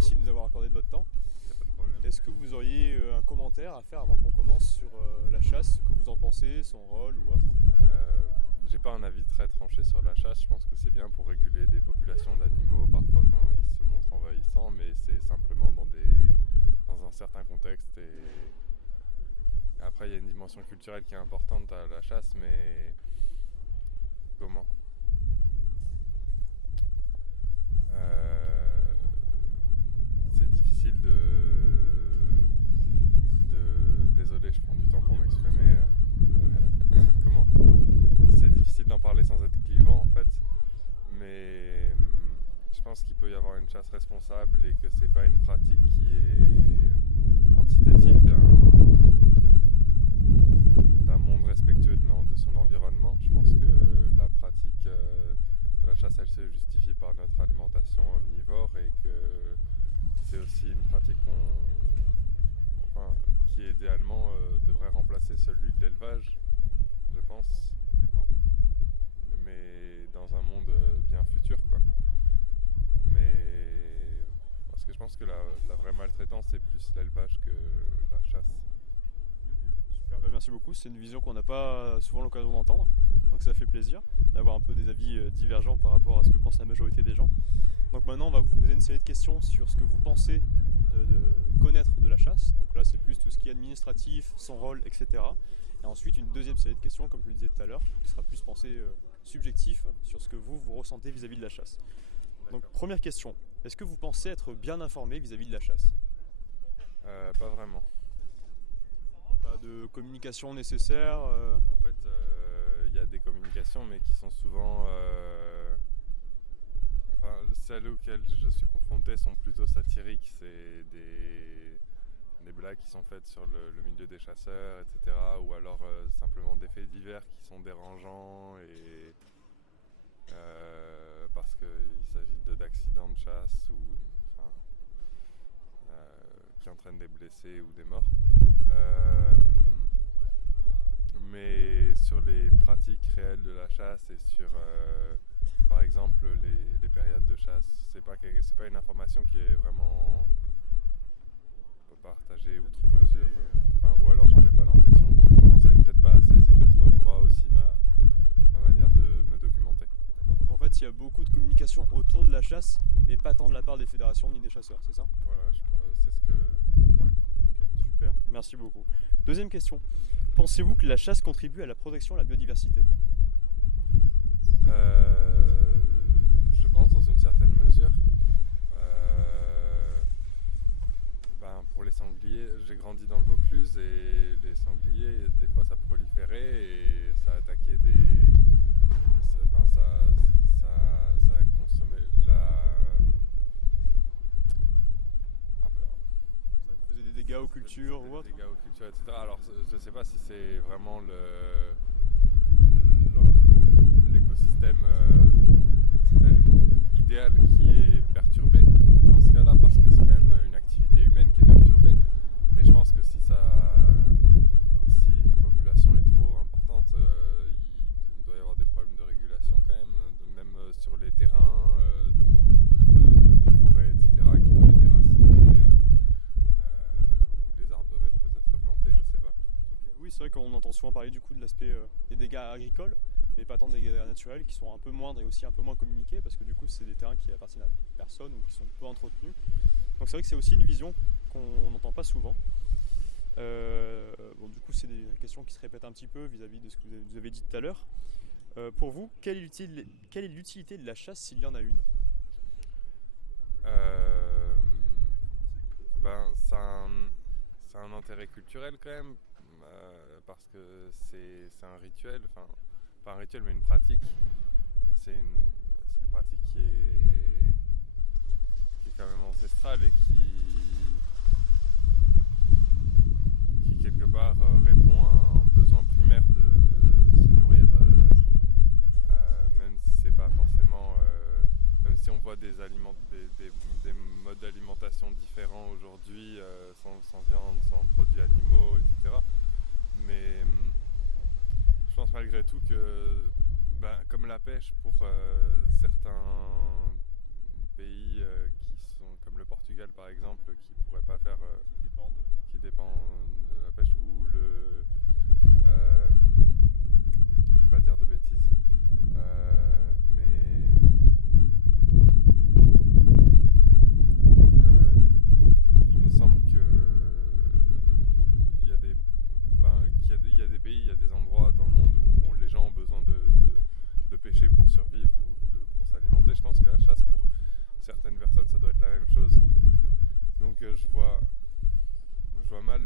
merci de nous avoir accordé de votre temps. Il n'y a pas de problème. Est-ce que vous auriez un commentaire à faire avant qu'on commence sur la chasse, ce que vous en pensez, son rôle ou autre? J'ai pas un avis très tranché sur la chasse. Je pense que c'est bien pour réguler des populations d'animaux parfois quand ils se montrent envahissants, mais c'est simplement dans un certain contexte. Et après, il y a une dimension culturelle qui est importante à la chasse, mais comment Euh, c'est difficile Désolé, je prends du temps pour m'exprimer. Comment C'est difficile d'en parler sans être clivant en fait, mais je pense qu'il peut y avoir une chasse responsable et que c'est pas une pratique qui est antithétique d'un monde respectueux de son environnement. Je pense que la pratique de la chasse, elle se justifie par notre alimentation omnivore et que c'est aussi une pratique qui idéalement devrait remplacer celui de l'élevage, je pense. D'accord. Mais dans un monde bien futur, quoi. Mais parce que je pense que la vraie maltraitance, c'est plus l'élevage que la chasse. Super, merci beaucoup. C'est une vision qu'on n'a pas souvent l'occasion d'entendre, donc ça fait plaisir d'avoir un peu des avis divergents par rapport à ce que pense la majorité des gens. Donc maintenant, on va vous poser une série de questions sur ce que vous pensez de connaître de la chasse. Donc là, c'est plus tout ce qui est administratif, son rôle, etc. Et ensuite, une deuxième série de questions, comme je le disais tout à l'heure, qui sera plus pensée subjectif sur ce que vous ressentez vis-à-vis de la chasse. Donc première question, est-ce que vous pensez être bien informé vis-à-vis de la chasse? Pas vraiment. Pas de communication nécessaire En fait, il y a des communications, mais qui sont souvent... celles auxquelles je suis confronté sont plutôt satiriques. C'est des blagues qui sont faites sur le milieu des chasseurs, etc. Ou alors simplement des faits divers qui sont dérangeants et parce qu'il s'agit d'accidents de chasse ou qui entraînent des blessés ou des morts. Mais sur les pratiques réelles de la chasse et sur par exemple les périodes de chasse, c'est pas une information qui est vraiment partagée outre mesure. Ou alors j'en ai pas l'impression, ou je m'en renseigne peut-être pas assez, c'est peut-être moi aussi ma manière de me documenter. D'accord, donc en fait il y a beaucoup de communication autour de la chasse, mais pas tant de la part des fédérations ni des chasseurs, c'est ça? Voilà, c'est ce que... Ouais. Ok, super, merci beaucoup. Deuxième question, pensez-vous que la chasse contribue à la protection de la biodiversité? Je pense dans une certaine mesure. Pour les sangliers, j'ai grandi dans le Vaucluse et les sangliers, des fois ça proliférait et ça attaquait ça consommait Ça faisait des dégâts aux cultures ou autre? Des dégâts aux cultures, etc. Alors je sais pas si c'est vraiment l'écosystème idéal qui est perturbé dans ce cas-là, parce que c'est quand même une activité humaine qui est perturbée. Mais je pense que si une population est trop importante, il doit y avoir des problèmes de régulation quand même sur les terrains de forêt, etc., qui doivent être déracinés, où les arbres doivent être peut-être plantés, je sais pas. Okay. Oui, c'est vrai qu'on entend souvent parler du coup de l'aspect des dégâts agricoles, mais pas tant des dégâts naturels qui sont un peu moindres et aussi un peu moins communiqués, parce que du coup c'est des terrains qui appartiennent à personne ou qui sont peu entretenus. Donc c'est vrai que c'est aussi une vision qu'on n'entend pas souvent. Du coup c'est des questions qui se répètent un petit peu vis-à-vis de ce que vous avez dit tout à l'heure. Pour vous, quelle est l'utilité de la chasse s'il y en a une? Ça a un intérêt culturel quand même, parce que c'est un rituel, enfin pas un rituel mais une pratique. C'est une pratique qui est quand même ancestrale et qui quelque part répond à un besoin primaire de se nourrir, même si c'est pas forcément, même si on voit des modes d'alimentation différents aujourd'hui, sans viande, sans produits animaux, etc. Mais je pense malgré tout que, comme la pêche pour certains pays qui sont comme le Portugal, Portugal par exemple qui pourrait pas faire, Qui dépendent. qui dépend de la pêche, ou je vais pas dire de bêtises, mais il me semble que il y a des pays, il y a des endroits dans le monde où les gens ont besoin de pêcher pour survivre ou pour s'alimenter. Je pense que la chasse, pour certaines personnes, ça doit être la même chose. Donc je vois mal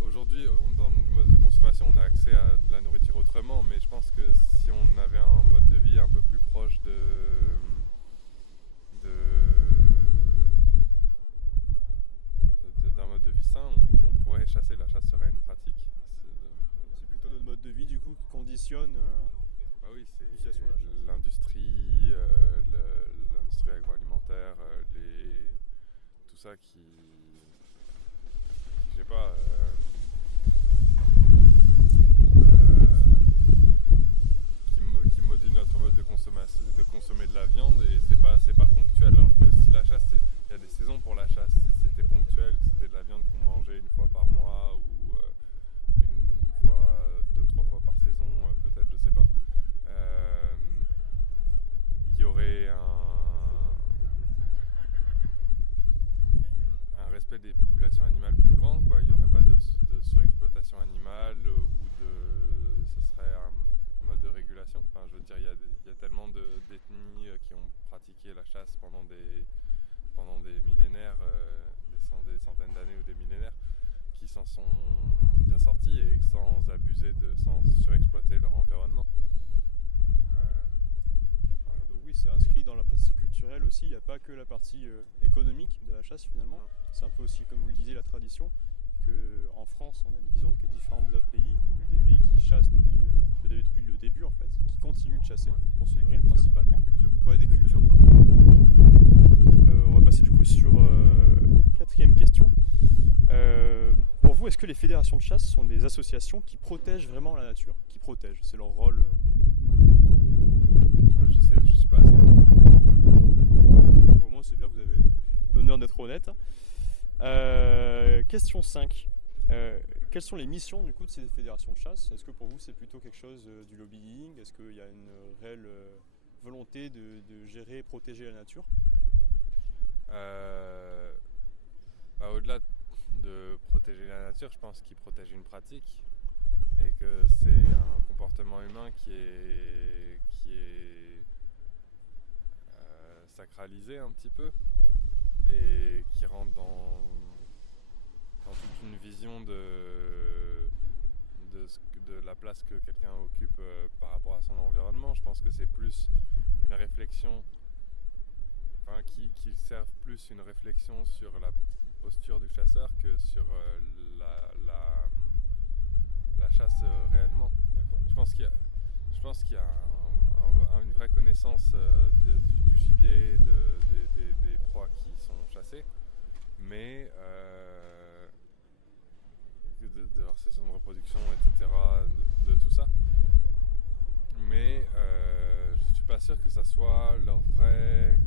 aujourd'hui, dans le mode de consommation, on a accès à de la nourriture autrement, mais je pense que si on avait un mode de vie un peu plus proche d'un mode de vie sain, on pourrait chasser. La chasse serait une pratique. C'est plutôt notre mode de vie du coup qui conditionne. Bah oui, c'est l'utilisation de la chasse. l'industrie, l'industrie agroalimentaire, tout ça qui, je sais pas, qui modifie notre mode de consommation, de consommer de la viande, et c'est pas ponctuel. Alors que si la chasse, il y a des saisons pour la chasse. Si c'était ponctuel, que c'était de la viande qu'on mangeait une fois par mois ou une fois, 2-3 fois par saison, peut-être, je sais pas. Il y aurait un respect des populations animales plus grand, quoi. Il n'y aurait pas de surexploitation animale, ce serait un mode de régulation. Enfin, je veux dire, il y a tellement d'ethnies qui ont pratiqué la chasse pendant des millénaires, des centaines d'années ou des millénaires, qui s'en sont bien sortis et sans surexploiter leur environnement. Voilà. Donc oui, c'est inscrit dans la pratique culturelle aussi. Il n'y a pas que la partie économique de la chasse finalement. Non. C'est un peu aussi, comme vous le disiez, la tradition. En France, on a une vision qui est différente des autres pays. Des pays qui chassent depuis le début en fait, qui continuent de chasser pour se nourrir principalement. Des cultures, pardon. On va passer du coup sur quatrième question. Pour vous, est-ce que les fédérations de chasse sont des associations qui protègent vraiment la nature? Qui protègent, c'est leur rôle. Je suis pas assez documenté pour répondre. Au moins c'est bien, vous avez l'honneur d'être honnête. Question 5. Quelles sont les missions du coup de ces fédérations de chasse? Est-ce que pour vous c'est plutôt quelque chose du lobbying? Est-ce qu'il y a une réelle volonté de gérer et protéger la nature? Au-delà de protéger la nature, je pense qu'ils protègent une pratique et que c'est un comportement humain qui est sacralisé un petit peu et qui rentre dans toute une vision de la place que quelqu'un occupe par rapport à son environnement. Je pense que c'est plus une réflexion, qui servent plus une réflexion sur la posture du chasseur que sur la chasse réellement. Je pense qu'il y a une vraie connaissance du gibier, des proies qui sont chassées, mais de leur saison de reproduction, etc., de tout ça. Mais je suis pas sûr que ça soit leur vrai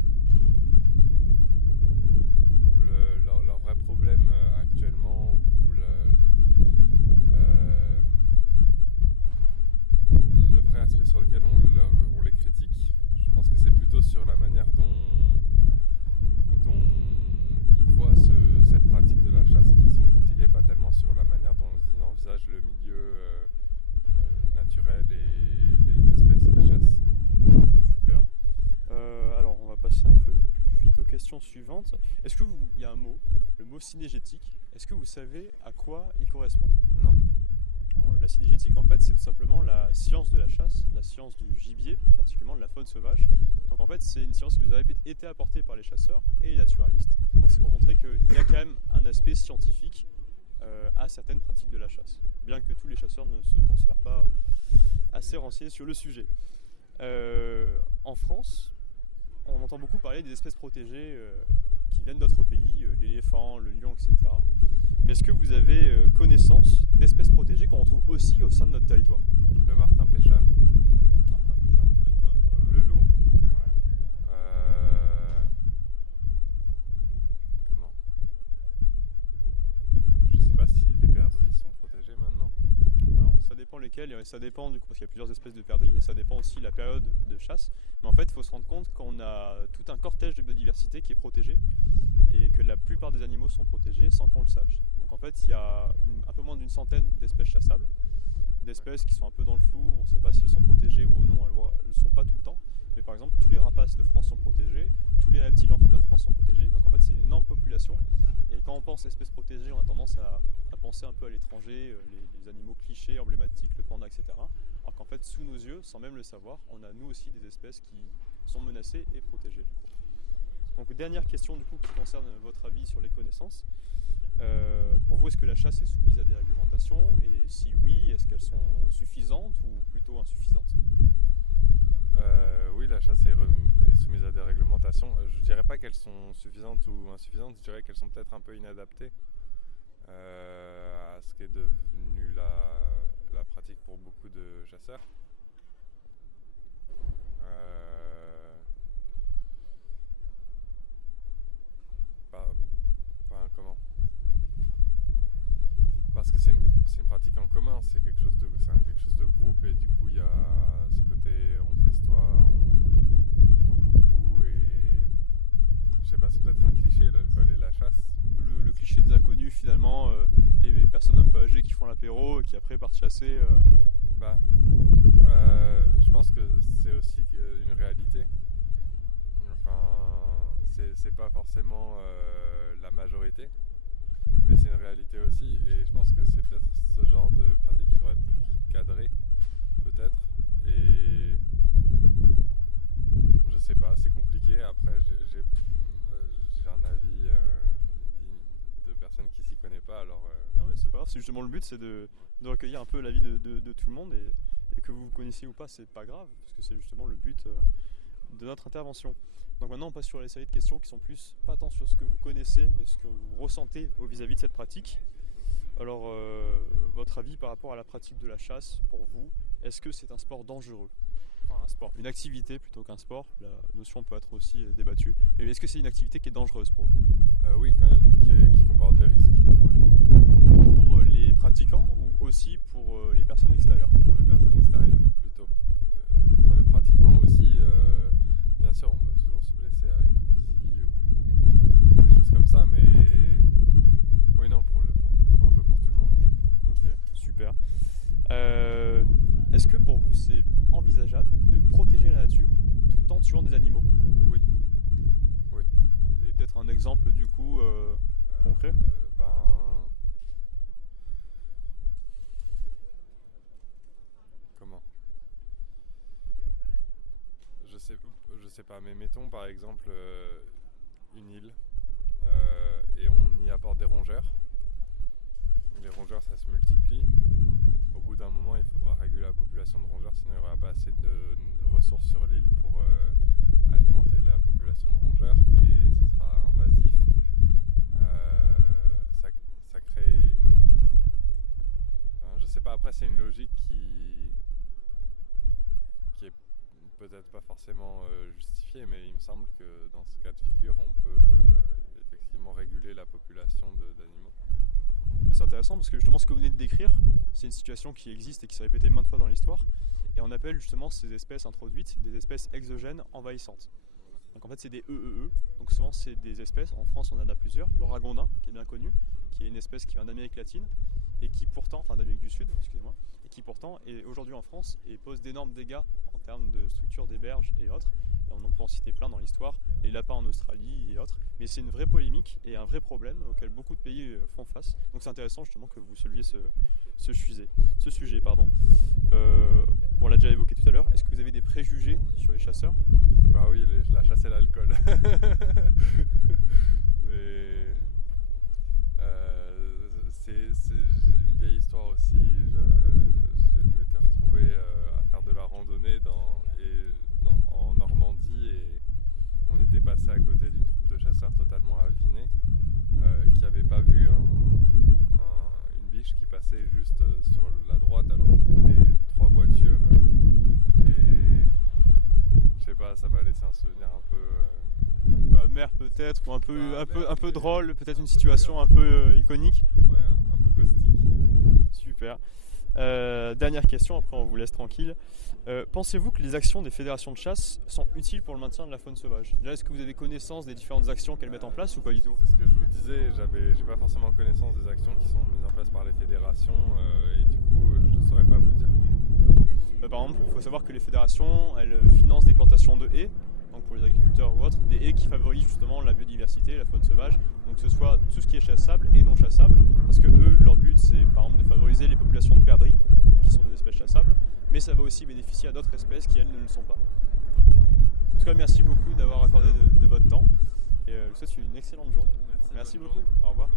problème actuellement, ou le vrai aspect sur lequel on les critique. Je pense que c'est plutôt sur la manière dont ils voient cette pratique de la chasse qui sont critiqués, pas tellement sur la manière dont ils envisagent le milieu naturel et les espèces qu'ils chassent. Super. Alors on va passer un peu plus vite aux questions suivantes. Est-ce que il y a un mot, le mot synégétique, est-ce que vous savez à quoi il correspond? Non. Alors, la synégétique en fait c'est tout simplement la science de la chasse, la science du gibier, particulièrement de la faune sauvage. Donc en fait c'est une science qui nous a été apportée par les chasseurs et les naturalistes. Donc c'est pour montrer qu'il y a quand même un aspect scientifique à certaines pratiques de la chasse, bien que tous les chasseurs ne se considèrent pas assez renseignés sur le sujet. En France, on entend beaucoup parler des espèces protégées qui viennent d'autres pays, l'éléphant, le lion, etc. Mais est-ce que vous avez connaissance d'espèces protégées qu'on retrouve aussi au sein de notre territoire? Le martin pêcheur. Le martin pêcheur, peut-être d'autres. Le loup. laquelle ça dépend du coup, parce qu'il y a plusieurs espèces de perdrix et ça dépend aussi de la période de chasse. Mais en fait, il faut se rendre compte qu'on a tout un cortège de biodiversité qui est protégé et que la plupart des animaux sont protégés sans qu'on le sache. Donc en fait, il y a un peu moins d'une centaine d'espèces chassables, d'espèces qui sont un peu dans le flou, on ne sait pas si elles sont protégées ou non, elles ne le sont pas tout le temps. Mais par exemple, tous les rapaces de France sont protégés, tous les reptiles amphibiens de France sont protégés, donc en fait c'est une énorme population. Et quand on pense espèces protégées, on a tendance à penser un peu à l'étranger, les animaux clichés, emblématiques, le panda, etc. Alors qu'en fait, sous nos yeux, sans même le savoir, on a nous aussi des espèces qui sont menacées et protégées du coup. Donc dernière question du coup qui concerne votre avis sur les connaissances. Pour vous, est-ce que la chasse est soumise à des réglementations? Et si oui, est-ce qu'elles sont suffisantes ou plutôt insuffisantes? Oui, la chasse est soumise à des réglementations. Je dirais pas qu'elles sont suffisantes ou insuffisantes, je dirais qu'elles sont peut-être un peu inadaptées à ce qu'est devenu la pratique pour beaucoup de chasseurs. Comment? Parce que c'est une pratique en commun, c'est quelque chose de groupe et du coup il y a ce côté on festoie, on boit beaucoup et je sais pas, c'est peut-être un cliché l'alcool et la chasse. Le cliché des inconnus finalement, les personnes un peu âgées qui font l'apéro et qui après partent chasser. Je pense que c'est aussi une réalité. Enfin, c'est pas forcément la majorité, mais c'est une réalité aussi et je pense que c'est peut-être ce genre de pratique qui devrait être plus cadré, peut-être, et je sais pas, c'est compliqué. Après j'ai un avis de personne qui s'y connaît pas, alors Non mais c'est pas grave, c'est justement le but, c'est de recueillir un peu l'avis de tout le monde et que vous vous connaissiez ou pas, c'est pas grave, parce que c'est justement le but de notre intervention. Donc maintenant on passe sur les séries de questions qui sont plus, pas tant sur ce que vous connaissez, mais ce que vous ressentez vis-à-vis de cette pratique. Alors votre avis par rapport à la pratique de la chasse, pour vous, est-ce que c'est un sport dangereux? Enfin un sport, une activité plutôt qu'un sport, la notion peut être aussi débattue, mais est-ce que c'est une activité qui est dangereuse pour vous? Oui quand même, qui comporte des risques. Ouais. Pour les pratiquants ou aussi pour les personnes extérieures? Pour les personnes extérieures plutôt. Pour les pratiquants aussi, bien sûr on peut toujours se blesser avec un fusil ou des choses comme ça, mais oui non, pour un peu pour tout le monde. Ok, super. Est-ce que pour vous c'est envisageable de protéger la nature tout en tuant des animaux? Oui. Vous avez peut-être un exemple du coup concret? Comment? Je sais pas, mais mettons par exemple une île et on y apporte des rongeurs. Les rongeurs ça se multiplie. Au bout d'un moment il faudra réguler la population de rongeurs, sinon il n'y aura pas assez de ressources sur l'île pour alimenter la population de rongeurs et ça sera invasif. Ça crée je sais pas, après c'est une logique qui est peut-être pas forcément justifiée, mais il me semble que dans ce cas de figure on peut effectivement réguler la population d'animaux. C'est intéressant parce que justement ce que vous venez de décrire, c'est une situation qui existe et qui s'est répétée maintes fois dans l'histoire et on appelle justement ces espèces introduites des espèces exogènes envahissantes. Donc en fait c'est des EEE, donc souvent c'est des espèces, en France on en a plusieurs, le ragondin qui est bien connu, qui est une espèce qui vient d'Amérique latine et qui pourtant, enfin d'Amérique du Sud, excusez-moi, et qui pourtant est aujourd'hui en France et pose d'énormes dégâts en termes de structure des berges et autres. Et on en peut en citer plein dans l'histoire, les lapins en Australie et autres. Mais c'est une vraie polémique et un vrai problème auquel beaucoup de pays font face. Donc c'est intéressant justement que vous souleviez ce sujet. On l'a déjà évoqué tout à l'heure. Est-ce que vous avez des préjugés sur les chasseurs? Bah oui, la chasse et l'alcool. Mais c'est une vieille histoire aussi. Je m'étais retrouvé à faire de la randonnée en Normandie et on était passé à côté d'une troupe de chasseurs totalement avinés qui n'avaient pas vu une biche qui passait juste sur la droite alors qu'ils étaient 3 voitures et je sais pas, ça m'a laissé un souvenir un peu amer peut-être, ou un peu drôle, peut-être une un situation peu un peu iconique. Ouais, un peu caustique. Super. Dernière question, après on vous laisse tranquille. Pensez-vous que les actions des fédérations de chasse sont utiles pour le maintien de la faune sauvage? Déjà, est-ce que vous avez connaissance des différentes actions qu'elles mettent en place ou pas du tout? C'est ce que je vous disais, j'ai pas forcément connaissance des actions qui sont mises en place par les fédérations et du coup je ne saurais pas vous dire. Par exemple, il faut savoir que les fédérations, elles financent des plantations de haies, donc pour les agriculteurs ou autres, des haies qui favorisent justement la biodiversité, la faune sauvage, donc que ce soit tout ce qui est chassable et non chassable, parce que eux, leur but c'est par exemple de favoriser les populations de perdrix, qui sont des espèces chassables, mais ça va aussi bénéficier à d'autres espèces qui elles ne le sont pas. En tout cas, merci beaucoup d'avoir accordé de votre temps, et je vous souhaite une excellente journée. Merci beaucoup, au revoir.